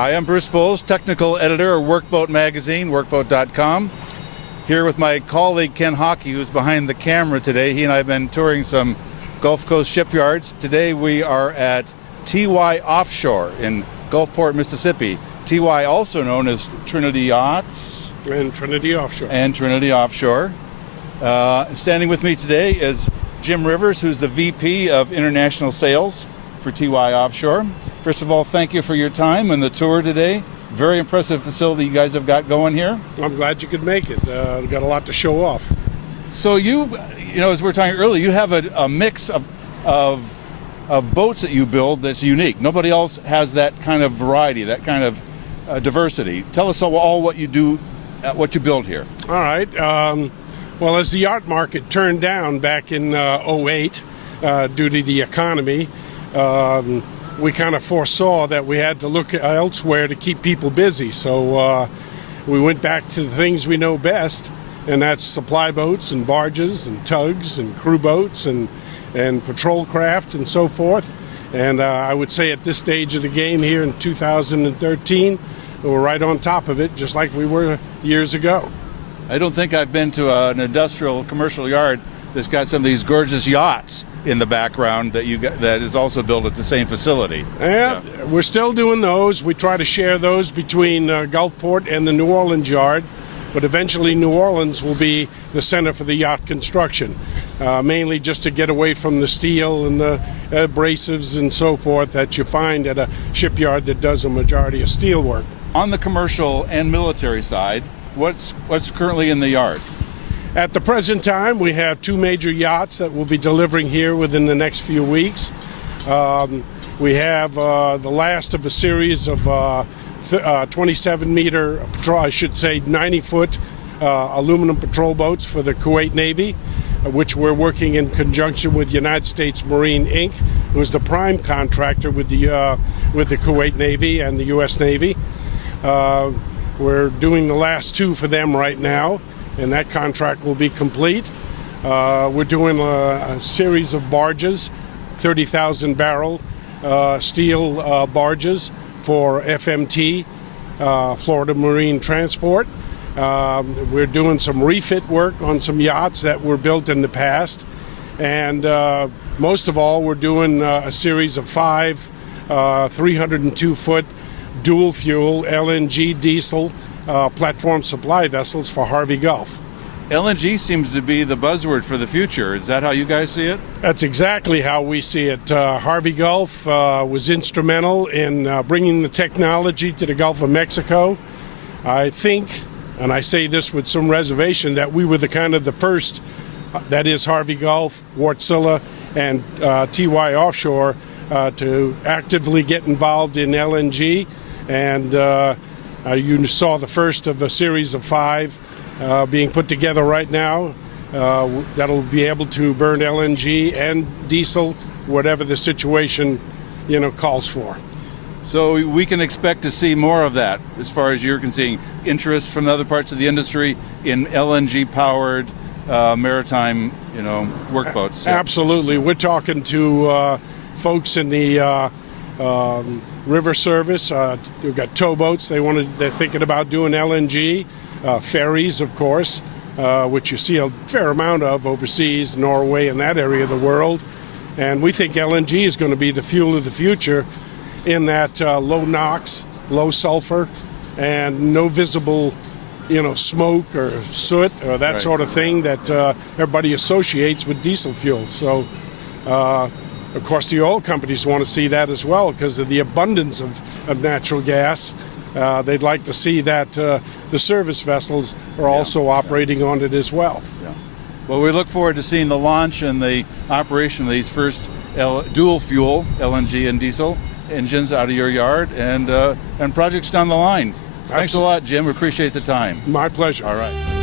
Hi, I'm Bruce Bowles, technical editor of WorkBoat magazine, workboat.com. Here with my colleague Ken Hockey, who's behind the camera today. He and I have been touring some Gulf Coast shipyards. Today we are at TY Offshore in Gulfport, Mississippi. TY, also known as Trinity Yachts. And Trinity Offshore. And Trinity Offshore. Standing with me today is Jim Rivers, who's the VP of International Sales for TY Offshore. First of all, thank you for your time and the tour today. Very impressive facility you guys have got going here. I'm glad you could make it. We've got a lot to show off. So you know, as we were talking earlier, you have a mix of boats that you build that's unique. Nobody else has that kind of variety, that kind of diversity. Tell us all what you do, what you build here. All right. Well, as the yacht market turned down back in '08 due to the economy, we kind of foresaw that we had to look elsewhere to keep people busy. So we went back to the things we know best, and that's supply boats and barges and tugs and crew boats and patrol craft and so forth. And I would say at this stage of the game here in 2013, we're right on top of it, just like we were years ago. I don't think I've been to an industrial commercial yard that's got some of these gorgeous yachts in the background that that is also built at the same facility. Yeah, we're still doing those. We try to share those between Gulfport and the New Orleans yard, but eventually New Orleans will be the center for the yacht construction, mainly just to get away from the steel and the abrasives and so forth that you find at a shipyard that does a majority of steel work. On the commercial and military side, what's currently in the yard? At the present time, we have two major yachts that we'll be delivering here within the next few weeks. We have the last of a series of 27-meter, 90-foot aluminum patrol boats for the Kuwait Navy, which we're working in conjunction with United States Marine Inc., who is the prime contractor with the Kuwait Navy and the U.S. Navy. We're doing the last two for them right now, and that contract will be complete. We're doing a series of barges, 30,000-barrel steel barges for FMT, Florida Marine Transport. We're doing some refit work on some yachts that were built in the past. And most of all, we're doing a series of 5 302-foot dual-fuel LNG diesel platform supply vessels for Harvey Gulf. LNG seems to be the buzzword for the future. Is that how you guys see it? That's exactly how we see it. Harvey Gulf was instrumental in bringing the technology to the Gulf of Mexico. I think, and I say this with some reservation, that we were the first, that is Harvey Gulf, Wärtsilä, and TY Offshore, to actively get involved in LNG. And you saw the first of a series of 5 being put together right now. That'll be able to burn LNG and diesel, whatever the situation, calls for. So we can expect to see more of that, as far as you're seeing interest from other parts of the industry in LNG-powered maritime, workboats. Yeah. Absolutely. We're talking to folks in the river service. We've got towboats. They're thinking about doing LNG. Ferries, of course, which you see a fair amount of overseas, Norway and that area of the world. And we think LNG is going to be the fuel of the future in that low NOx, low sulfur, and no visible, smoke or soot or that right. sort of thing that everybody associates with diesel fuel. So, of course, the oil companies want to see that as well because of the abundance of natural gas. They'd like to see that the service vessels are also operating on it as well. Yeah. Well, we look forward to seeing the launch and the operation of these first dual fuel LNG and diesel engines out of your yard and projects down the line. Thanks a lot, Jim. We appreciate the time. My pleasure. All right.